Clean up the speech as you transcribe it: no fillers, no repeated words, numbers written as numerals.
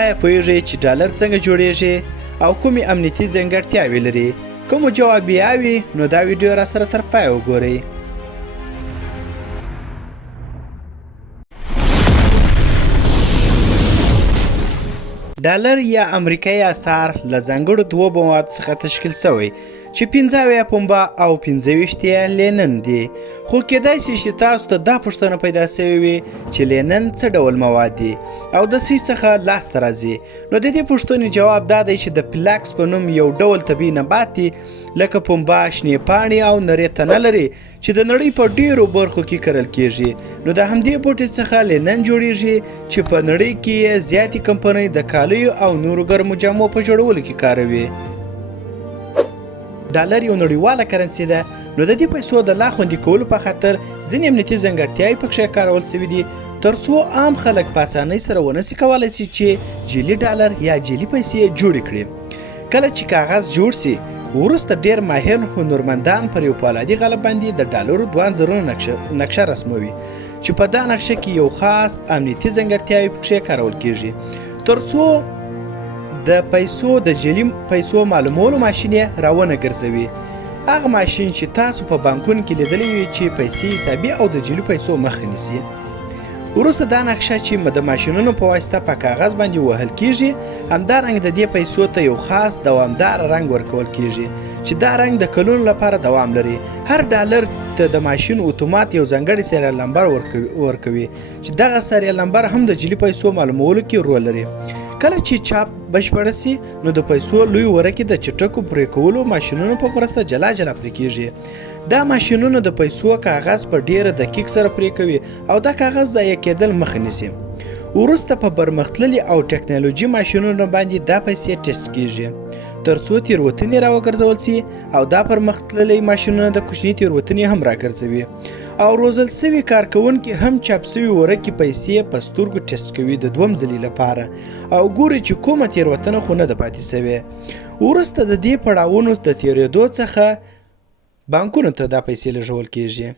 آیا پوهیږئ چې ډالر څنګه جوړیږي او کومې امنیتي ځانګړتیاوې لري؟ کومو جوابیاوې نو دا ویډیو را سره تر پای وګورئ. ډالر یا امریکایي اسعار له ځانګړو دوو موادو څخه تشکیل شوی چې 15 پنبه او 25 لینن دي. خو کېدای شي چې تاسو ته دا پوښتنه پیدا شوې وي چې لینن څه ډول مواد دي او د څه څخه لاسته راځي. نو د دې پوښتنې جواب دا دی چې د فلاکس په نوم یو ډول طبیعي نبات دی لکه پنبه، شنې پاڼې او نرۍ تنه لري چې د نړۍ په ډیرو برخو کې کرل کیږي. نو د همدې بوټي څخه لینن جوړیږي چې په نړۍ کې زیاتې کمپنۍ د کالیو او نورو ګرمو جامو په جوړولو کې کاروي. ډالر یو نړیواله کرنسي ده، نو د دې پیسو د لا خوندي کولو په خاطر ځینې امنیتي ځانګړتیاوې پکې کارول شوي دي ترڅو عام خلک په اسانۍ سره ونشي کولی شي چې جعلي ډالر یا جعلي پیسې جوړې کړي. کله چې کاغذ جوړ شي وروسته ډیر ماهر هنرمندان پر یو پولادي غلب باندې د ډالرو 2 زرونو نقشه رسموي چې په دا نقشه کې یو خاص امنیتي ځانګړتیاوې پکې کارول کیږي ترڅو د پیسو د جعلي پیسو معلومولو ماشین یې راونه ګرځوي. هغه ماشین چې تاسو په بانکونو کې لیدلی وي چې پیسې حسابي او د جعلي پیسو مخه نیسي. وروسته دا نقشه چې د ماشینونو په واسطه په کاغذ باندې وهل کیږي همدارنګه د دې پیسو ته یو خاص دوامدار رنګ ورکول کیږي چې دا رنګ د کلونو لپاره دوام لري. هر ډالر ته د ماشین اتومات یو ځانګړی سریال نمبر ورکوي چې دغه سریال نمبر هم د جعلي پیسو معلومولو کې رول لري. کله چې چاپ بشپړ شي نو د پیسو لوی ورکې د چټکو پرې کولو ماشینونو په مرسته جلا جلا پرې کیږي. دا ماشینونه د پیسو کاغذ په ډیره دقیق سره پرې کوي او دا کاغذ ضایع کېدل مخه نیسي. وروسته په پرمختللي او ټکنالوژي ماشینونو باندې دا پیسې ټیسټ کیږي ترڅو تیروتنې راوګرځول شي او دا پرمختللي ماشینونه د کوچني تیروتنې هم راګرځوي او روزل شوي کارکوونکي هم چاپ شوي ورکې پیسې په سترګو ټیسټ کوي د دویم ځلي لپاره او ګوري چې کومه تیروتنه خو نه ده پاتې شوې. وروسته د دې پړاوونو د تیریدو څخه بانکونو ته دا پیسې لېږدول کیږي.